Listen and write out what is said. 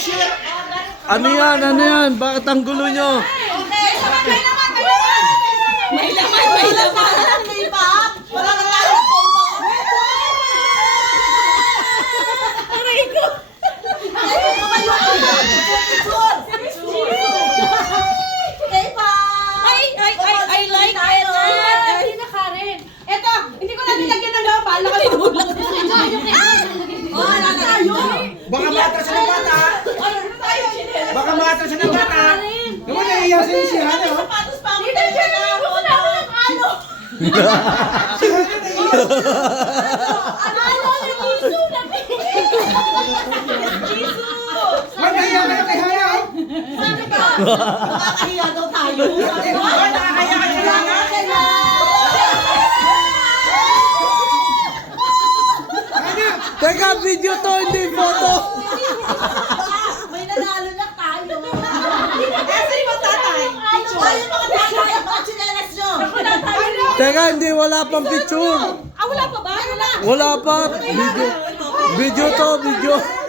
share. Ano yan? Ano yan? Bakit ang gulo nyo? Okay, sabay naman, may laman. May laman, may laman. K-pop. Wala na tayo sa K-pop. Aray ko. K-pop. I like it. Hindi na Karen. Eto, hindi ko na nilagyan ng laman. Bahala ka Baka matras ng bata. Baka matras ng bata. Naman naiiya sa iyo si Hana. sapatos pa ako. Dito, gusto na ako ng ano. Ano yung iso na Iso. Huwag naiiya kayo kay Hana. Sabi ka, makakahiya daw tayo. Nakakaya ka kay Hana. Teka, video to, hindi photo. May nanalo na tayo. Kasi yung mga tatay. Ay, yung mga tatay. Ang mga chinelas nyo. Teka, hindi, wala pang picture. Ah, wala pa ba? Wala. Wala pa. Video to, video.